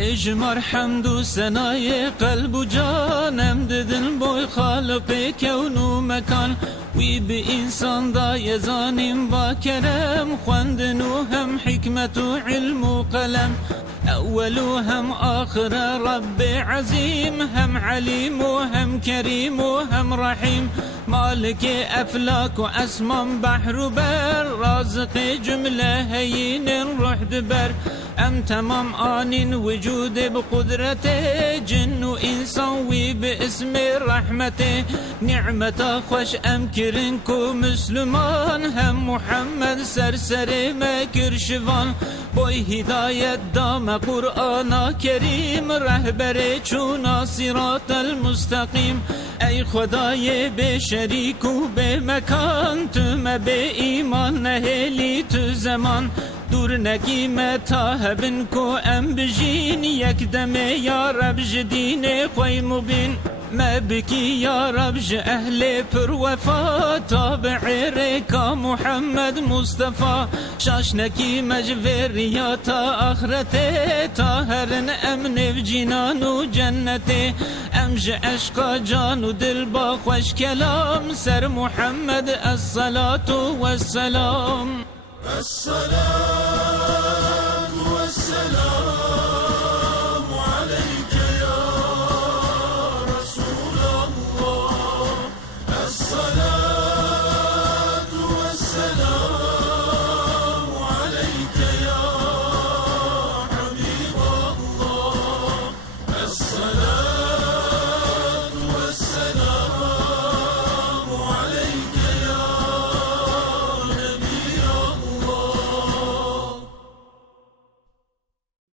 بجمر حمد و سنای قلب و جانم ددن بوی خالق کون و مکان وی به انسان دا یزانیم با کرم خوندن و هم حکمت و علم و قلم اول و هم آخر رب عظیم هم علیم و هم کریم و هم رحیم مالک افلاک و اسمان بحر و بر رازق جمله هین روح دبر ام تمام آنین وجود بقدرت جن و انسان وی باسم رحمت نعمت خوش ام کرن کو مسلمان هم محمد سرسر مکر شوان بوی هدایت دام قرآن کریم رهبر چون صراط المستقیم ای خدای به شریک و به مکان تو به ایمان نهلی تو زمان دور نگیم تا هبن کو ام بجین یک دمه یا رب جدین خوی مبین ما بکی یا رب ج اهل پر وفا تابع ریکا محمد مصطفى شاشنکی مجور یا تا آخرت تا هرن امن و جنان و جنت امج عشق جان و دل با خوش کلام سر محمد الصلاة والسلام الصلاة